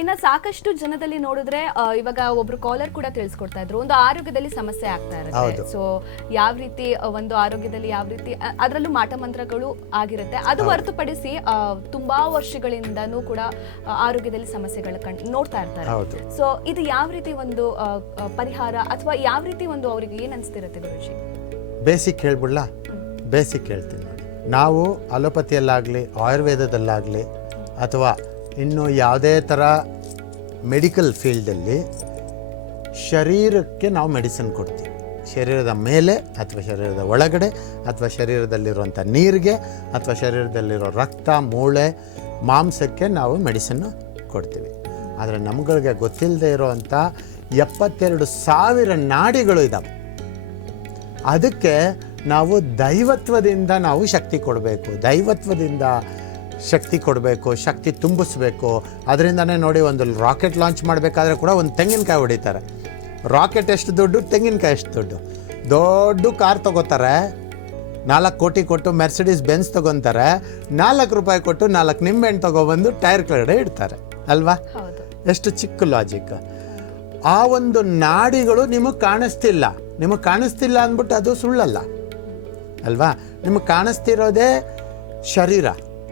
ಇನ್ನ ಸಾಕಷ್ಟು ಜನದಲ್ಲಿ ನೋಡಿದ್ರೆ ಇವಾಗ ಒಬ್ರು ಕಾಲರ್ ಕೂಡ ತಿಳಿಸ್ಕೊಡ್ತಾ ಇದ್ರು. ಒಂದು ಆರೋಗ್ಯದಲ್ಲಿ ಸಮಸ್ಯೆ ಆಗ್ತಾ ಇರುತ್ತೆ. ಸೊ ಯಾವ ರೀತಿ ಒಂದು ಆರೋಗ್ಯದಲ್ಲಿ ಯಾವ ರೀತಿ ಅದರಲ್ಲೂ ಮಾಟ ಮಂತ್ರಗಳು ಆಗಿರುತ್ತೆ. ಅದು ಹೊರತುಪಡಿಸಿ ತುಂಬಾ ವರ್ಷಗಳಿಂದನೂ ಕೂಡ ಆರೋಗ್ಯದಲ್ಲಿ ಸಮಸ್ಯೆಗಳು ಕಣ್ ನೋಡ್ತಾ ಇರ್ತಾರೆ. ಸೊ ಇದು ಯಾವ ರೀತಿ ಒಂದು ಪರಿಹಾರ ಅಥವಾ ಯಾವ ರೀತಿ ಒಂದು ಅವರಿಗೆ ಏನ್ ಅನ್ಸ್ತಿರುತ್ತೆ ಗುರುಜಿ? ಬೇಸಿಕ್ ಹೇಳ್ಬಿಡ್ಲಾ ಬೇಸಿಕ್ ಹೇಳ್ತೀನಿ ನಾವು ಅಲೋಪತಿಯಲ್ಲಾಗಲಿ ಆಯುರ್ವೇದದಲ್ಲಾಗಲಿ ಅಥವಾ ಇನ್ನು ಯಾವುದೇ ಥರ ಮೆಡಿಕಲ್ ಫೀಲ್ಡಲ್ಲಿ ಶರೀರಕ್ಕೆ ನಾವು ಮೆಡಿಸಿನ್ ಕೊಡ್ತೀವಿ. ಶರೀರದ ಮೇಲೆ ಅಥವಾ ಶರೀರದ ಒಳಗಡೆ ಅಥವಾ ಶರೀರದಲ್ಲಿರುವಂಥ ನೀರಿಗೆ ಅಥವಾ ಶರೀರದಲ್ಲಿರೋ ರಕ್ತ, ಮೂಳೆ, ಮಾಂಸಕ್ಕೆ ನಾವು ಮೆಡಿಸನ್ನು ಕೊಡ್ತೀವಿ. ಆದರೆ ನಮ್ಗಳಿಗೆ ಗೊತ್ತಿಲ್ಲದೆ ಇರೋವಂಥ ಎಪ್ಪತ್ತೆರಡು ಸಾವಿರ ನಾಡಿಗಳು ಇದ್ದಾವೆ ಅದಕ್ಕೆ ನಾವು ದೈವತ್ವದಿಂದ ನಾವು ಶಕ್ತಿ ಕೊಡಬೇಕು. ದೈವತ್ವದಿಂದ ಶಕ್ತಿ ಕೊಡಬೇಕು ಶಕ್ತಿ ತುಂಬಿಸ್ಬೇಕು. ಅದರಿಂದನೇ ನೋಡಿ ಒಂದು ರಾಕೆಟ್ ಲಾಂಚ್ ಮಾಡಬೇಕಾದ್ರೆ ಕೂಡ ಒಂದು ತೆಂಗಿನಕಾಯಿ ಹೊಡಿತಾರೆ. ರಾಕೆಟ್ ಎಷ್ಟು ದುಡ್ಡು? ತೆಂಗಿನಕಾಯಿ ಎಷ್ಟು ದುಡ್ಡು? ದೊಡ್ಡ ಕಾರ್ ತಗೋತಾರೆ. ನಾಲ್ಕು ಕೋಟಿ ಕೊಟ್ಟು ಮೆರ್ಸಿಡೀಸ್ ಬೆನ್ಸ್ ತೊಗೊತಾರೆ. ನಾಲ್ಕು ರೂಪಾಯಿ ಕೊಟ್ಟು ನಾಲ್ಕು ನಿಂಬೆಹಣ್ಣು ತೊಗೊಬಂದು ಟೈರ್ ಕಡೆ ಇಡ್ತಾರೆ. ಅಲ್ವಾ? ಎಷ್ಟು ಚಿಕ್ಕ ಲಾಜಿಕ್ ಆ ಒಂದು ನಾಡಿಗಳು ನಿಮಗೆ ಕಾಣಿಸ್ತಿಲ್ಲ. ನಿಮಗೆ ಕಾಣಿಸ್ತಿಲ್ಲ ಅಂದ್ಬಿಟ್ಟು ಅದು ಸುಳ್ಳಲ್ಲ. ಅಲ್ವಾ? ನಿಮಗೆ ಕಾಣಿಸ್ತಿರೋದೇ ಶರೀರ.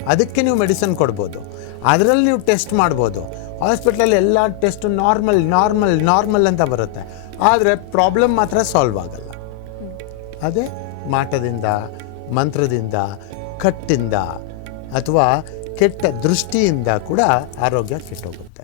ಅದಕ್ಕೆ ನೀವು ಮೆಡಿಸನ್ ಕೊಡ್ಬೋದು. ಅದರಲ್ಲಿ ನೀವು ಟೆಸ್ಟ್ ಮಾಡ್ಬೋದು. ಹಾಸ್ಪಿಟ್ಲಲ್ಲಿ ಎಲ್ಲ ಟೆಸ್ಟು ನಾರ್ಮಲ್ ನಾರ್ಮಲ್ ನಾರ್ಮಲ್ ಅಂತ ಬರುತ್ತೆ. ಆದರೆ ಪ್ರಾಬ್ಲಮ್ ಮಾತ್ರ ಸಾಲ್ವ್ ಆಗಲ್ಲ. ಅದೇ ಮಾಟದಿಂದ, ಮಂತ್ರದಿಂದ, ಕಟ್ಟಿಂದ ಅಥವಾ ಕೆಟ್ಟ ದೃಷ್ಟಿಯಿಂದ ಕೂಡ ಆರೋಗ್ಯ ಕೆಟ್ಟೋಗುತ್ತೆ.